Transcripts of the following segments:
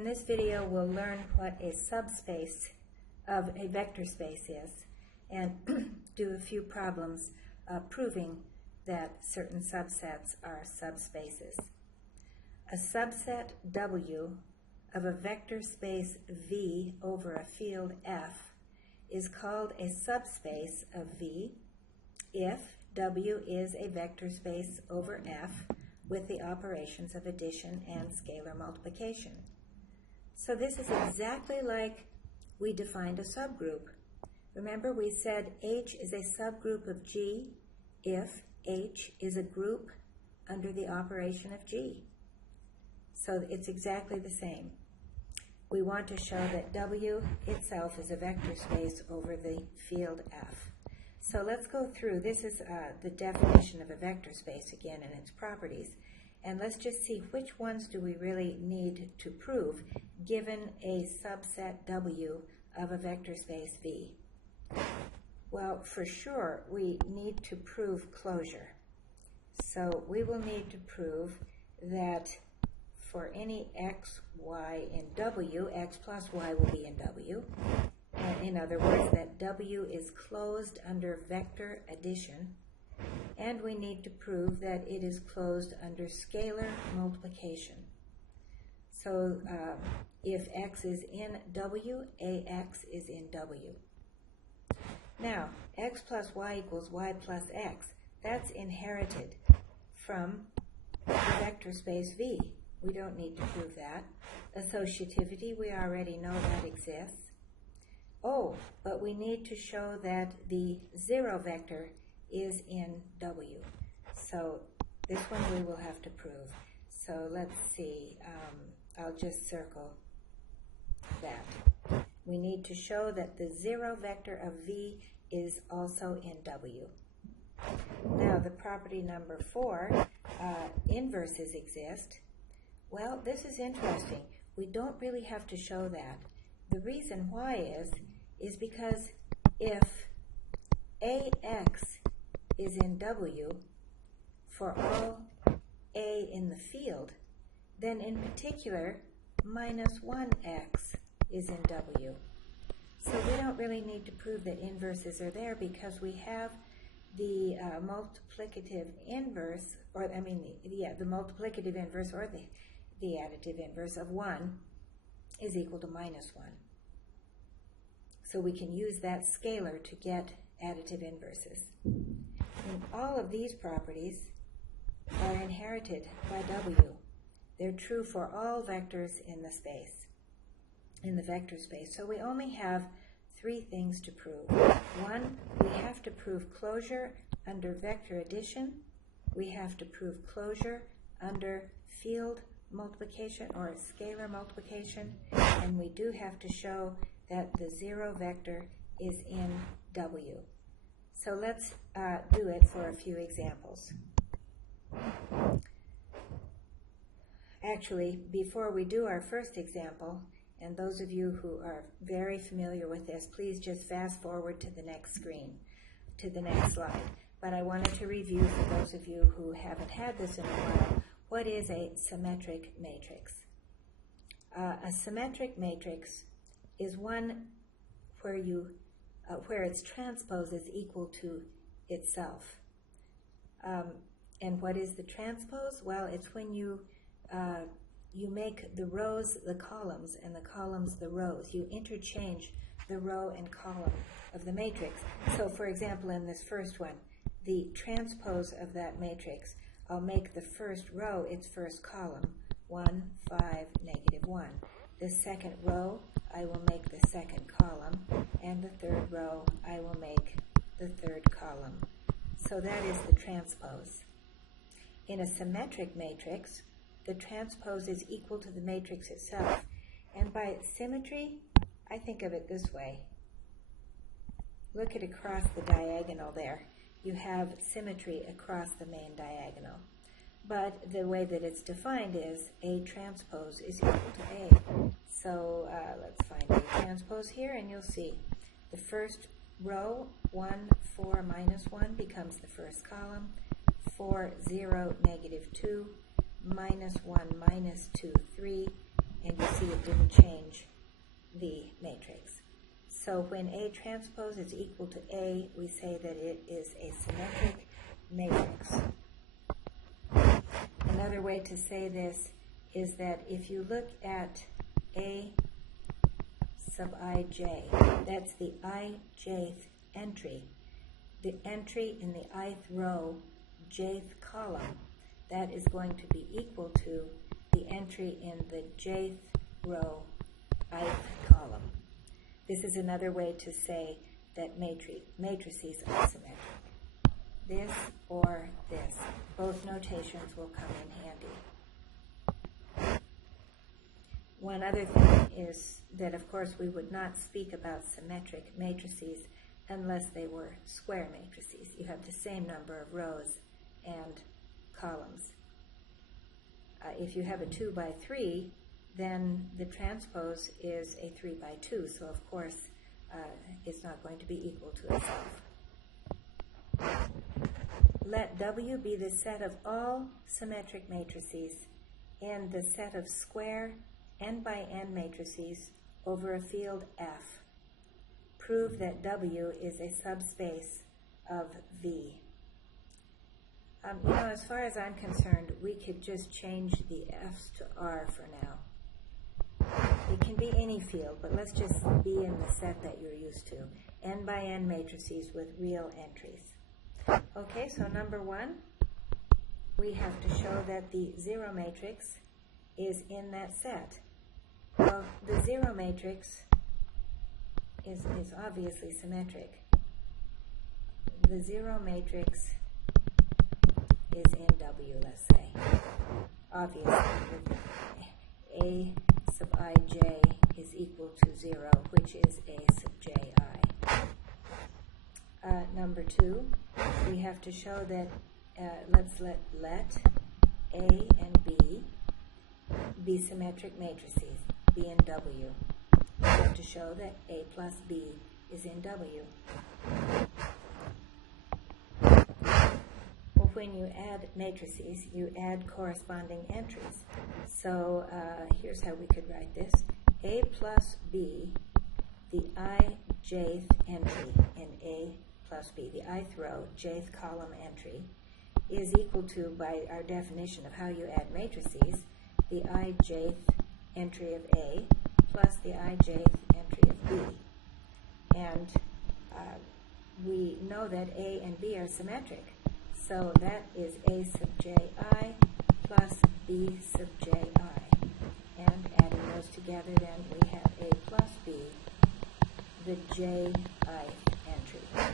In this video, we'll learn what a subspace of a vector space is and do a few problems proving that certain subsets are subspaces. A subset W of a vector space V over a field F is called a subspace of V if W is a vector space over F with the operations of addition and scalar multiplication. So this is exactly like we defined a subgroup. Remember, we said H is a subgroup of G if H is a group under the operation of G. So it's exactly the same. We want to show that W itself is a vector space over the field F. So let's go through. This is the definition of a vector space again and its properties. And let's just see which ones do we really need to prove given a subset W of a vector space V. Well, for sure, we need to prove closure. So we will need to prove that for any x, y in W, x plus y will be in W. In other words, that W is closed under vector addition. And we need to prove that it is closed under scalar multiplication. So if x is in W, AX is in W. Now, x plus y equals y plus x. That's inherited from the vector space V. We don't need to prove that. Associativity, we already know that exists. Oh, but we need to show that the zero vector is in W. So this one we will have to prove. So let's see, I'll just circle that. We need to show that the zero vector of V is also in W. Now the property number 4, inverses exist. Well, this is interesting. We don't really have to show that. The reason why is because if AX is in W for all A in the field, then in particular minus 1x is in W. So we don't really need to prove that inverses are there because we have the multiplicative inverse, or the multiplicative inverse or the additive inverse of 1 is equal to minus 1. So we can use that scalar to get additive inverses. And all of these properties are inherited by W. They're true for all vectors in the space, in the vector space. So we only have 3 things to prove. 1, we have to prove closure under vector addition. We have to prove closure under field multiplication or scalar multiplication. And we do have to show that the zero vector is in W. So let's do it for a few examples. Actually, before we do our first example, and those of you who are very familiar with this, please just fast forward to the next screen, to the next slide. But I wanted to review for those of you who haven't had this in a while, what is a symmetric matrix? A symmetric matrix is one where its transpose is equal to itself. And what is the transpose? Well, it's when you make the rows the columns and the columns the rows. You interchange the row and column of the matrix. So for example, in this first one, the transpose of that matrix, I'll make the first row its first column, 1, 5, negative 1. The second row, I will make the second column, and the third row, I will make the third column. So that is the transpose. In a symmetric matrix, the transpose is equal to the matrix itself. And by symmetry, I think of it this way. Look at across the diagonal there. You have symmetry across the main diagonal. But the way that it's defined is A transpose is equal to A. So let's find A transpose here, and you'll see the first row, 1, 4, minus 1, becomes the first column. 4, 0, negative 2, minus 1, minus 2, 3, and you see it didn't change the matrix. So when A transpose is equal to A, we say that it is a symmetric matrix. Another way to say this is that if you look at A sub ij, that's the ijth entry. The entry in the ith row, jth column, that is going to be equal to the entry in the jth row, ith column. This is another way to say that matrices are symmetric. This or this. Both notations will come in handy. One other thing is that, of course, we would not speak about symmetric matrices unless they were square matrices. You have the same number of rows and columns. If you have a 2 by 3, then the transpose is a 3 by 2, so of course it's not going to be equal to itself. Let W be the set of all symmetric matrices in the set of square n by n matrices over a field F. Prove that W is a subspace of V. As far as I'm concerned, we could just change the F's to R for now. It can be any field, but let's just be in the set that you're used to. N by n matrices with real entries. Okay, so number 1, we have to show that the 0 matrix is in that set. Well, the 0 matrix is obviously symmetric. The 0 matrix is in W, let's say. Obviously, A sub ij is equal to 0, which is A sub ji. Number 2, we have to show that, let A and B be symmetric matrices, B and W. We have to show that A plus B is in W. Well, when you add matrices, you add corresponding entries. So here's how we could write this. A plus B, the ijth entry in A plus B, the ith row, jth column entry, is equal to, by our definition of how you add matrices, the ijth entry of A plus the ijth entry of B. And we know that A and B are symmetric, so that is A sub ji plus B sub ji. And adding those together, then we have A plus B, the jith entry.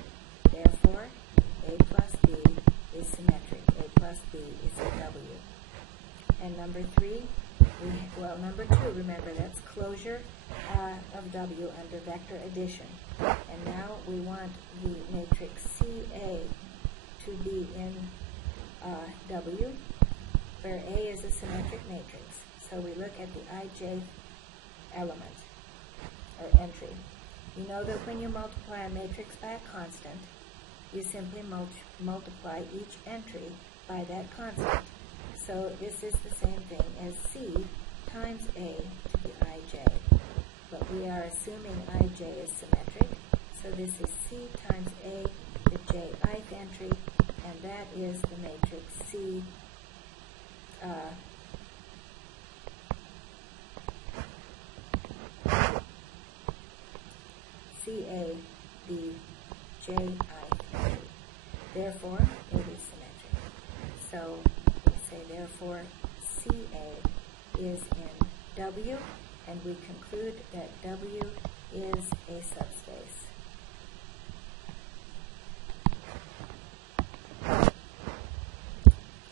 Therefore, A plus B is symmetric. A plus B is a W. And number 3, number 2, remember, that's closure of W under vector addition. And now we want the matrix CA to be in W, where A is a symmetric matrix. So we look at the ijth element, or entry. You know that when you multiply a matrix by a constant, you simply multiply each entry by that constant. So this is the same thing as C times A to the ij. But we are assuming ij is symmetric, so this is C times A, the jith entry, and that is the matrix C CA, the jith entry. Therefore, it is symmetric. So we say, therefore, CA is in W, and we conclude that W is a subspace.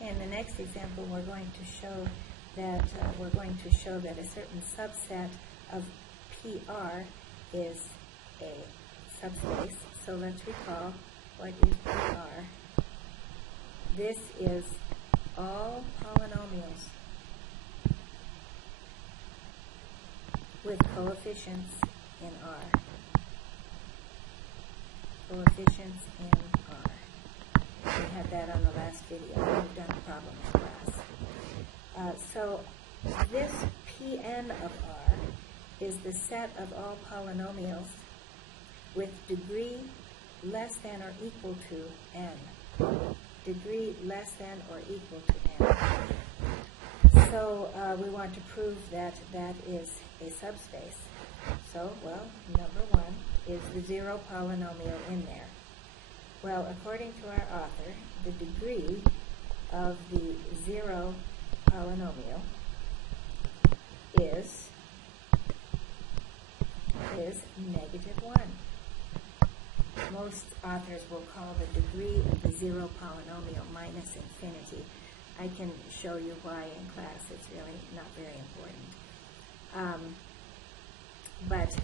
In the next example, we're going to show that a certain subset of PR is a subspace. So let's recall what is PR. This is all polynomials with coefficients in R. Coefficients in R. We had that on the last video. We've done a problem in class. So this Pn of R is the set of all polynomials with degree less than or equal to n. Degree less than or equal to n. So we want to prove that that is a subspace. So, well, number one is the zero polynomial in there. Well, according to our author, the degree of the zero polynomial is -1. Most authors will call the degree of the zero polynomial minus infinity. I can show you why in class. It's really not very important. But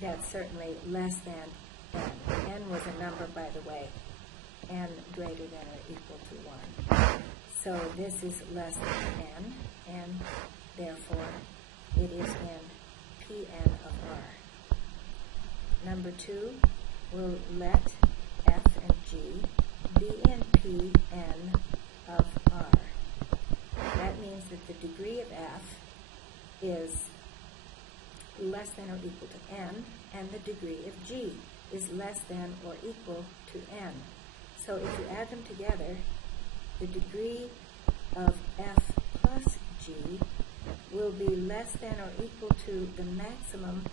that's certainly less than n. N was a number, by the way, n greater than or equal to 1. So this is less than n, and therefore it is in Pn of R. Number two, we'll let f and g be in Pn of R. That means that the degree of f is less than or equal to n, and the degree of g is less than or equal to n. So if you add them together, the degree of f plus g will be less than or equal to the maximum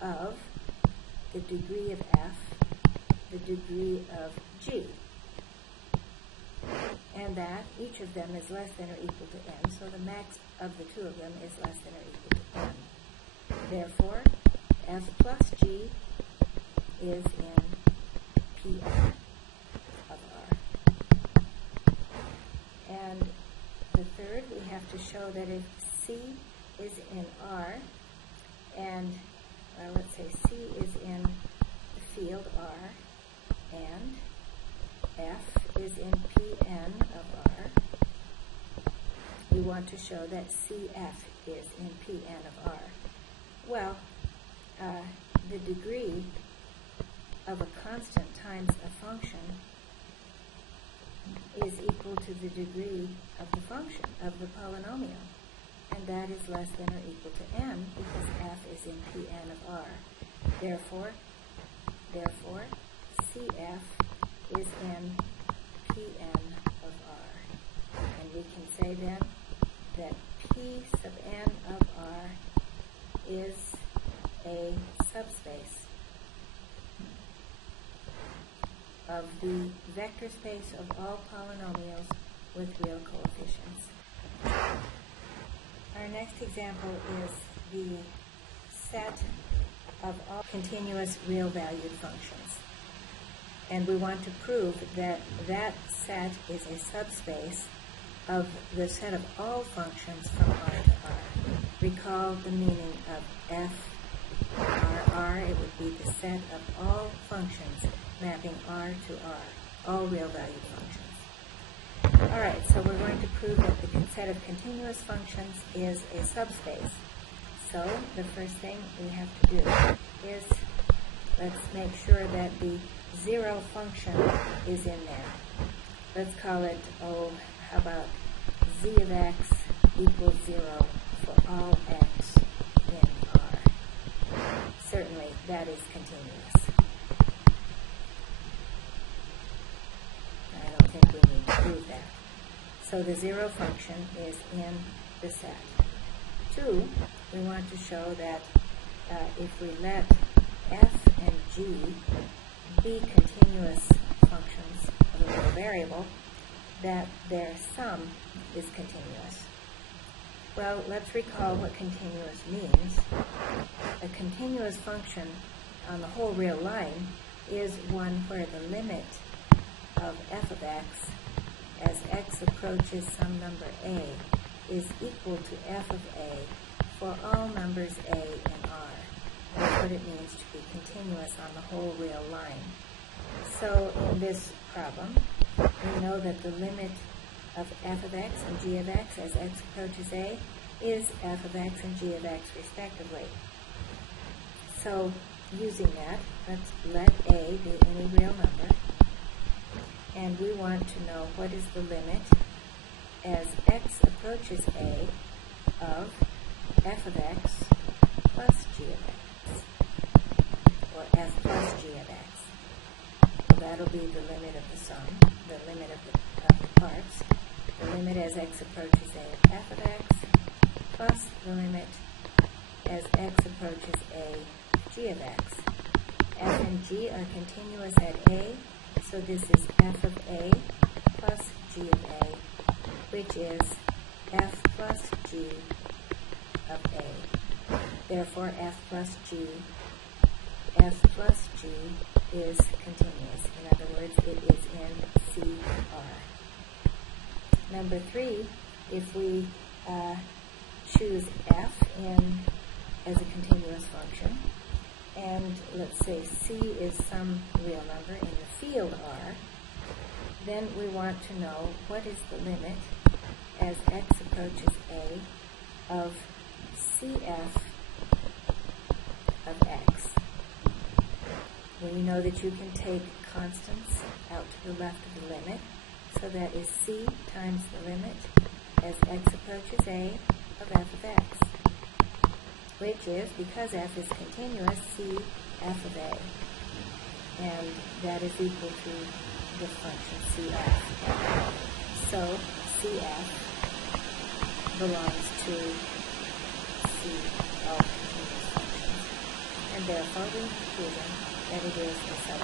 of the degree of f, the degree of g. And that each of them is less than or equal to n, so the max of the two of them is less than or equal to n. Therefore, f plus g is in Pn of R. And the third, we have to show that if C is in R, and let's say C is in the field R, and F is in Pn of R, we want to show that CF is in Pn of R. Well, the degree of a constant times a function is equal to the degree of the function, of the polynomial. And that is less than or equal to n because f is in Pn of R. Therefore, CF is in Pn of R. And we can say then that P sub n of R is a subspace of the vector space of all polynomials with real coefficients. Our next example is the set of all continuous real-valued functions. And we want to prove that that set is a subspace of the set of all functions from R to R. Recall the meaning of F R. It would be the set of all functions mapping R to R, all real-valued functions. All right, so we're going to prove that the set of continuous functions is a subspace. So the first thing we have to do is let's make sure that the zero function is in there. Let's call it, how about z of x equals 0 for all x in R. Certainly that is continuous. I don't think we need to prove that. So the zero function is in the set. 2, we want to show that if we let f and g be continuous functions of a real variable, that their sum is continuous. Well, let's recall what continuous means. A continuous function on the whole real line is one where the limit of f of x as x approaches some number a is equal to f of a for all numbers a in R. That's what it means to be continuous on the whole real line. So in this problem, we know that the limit of f of x and g of x as x approaches a is f of x and g of x respectively. So using that, let's let a be any real number, and we want to know what is the limit as x approaches a of f of x x approaches a f of x plus the limit as x approaches a g of x. F and g are continuous at a, so this is f of a plus g of a, which is f plus g of a. Therefore, f plus g is continuous. In other words, it is in CR. Number 3, if we choose f as a continuous function, and let's say c is some real number in the field R, then we want to know what is the limit as x approaches a of CF of x. Well, you know that you can take constants out to the left of the limit, so that is c times the limit as x approaches a of f of x, which is, because f is continuous, c f of a, and that is equal to the function cf. So cf belongs to c of continuous functions, and therefore we've proven that it is a subspace.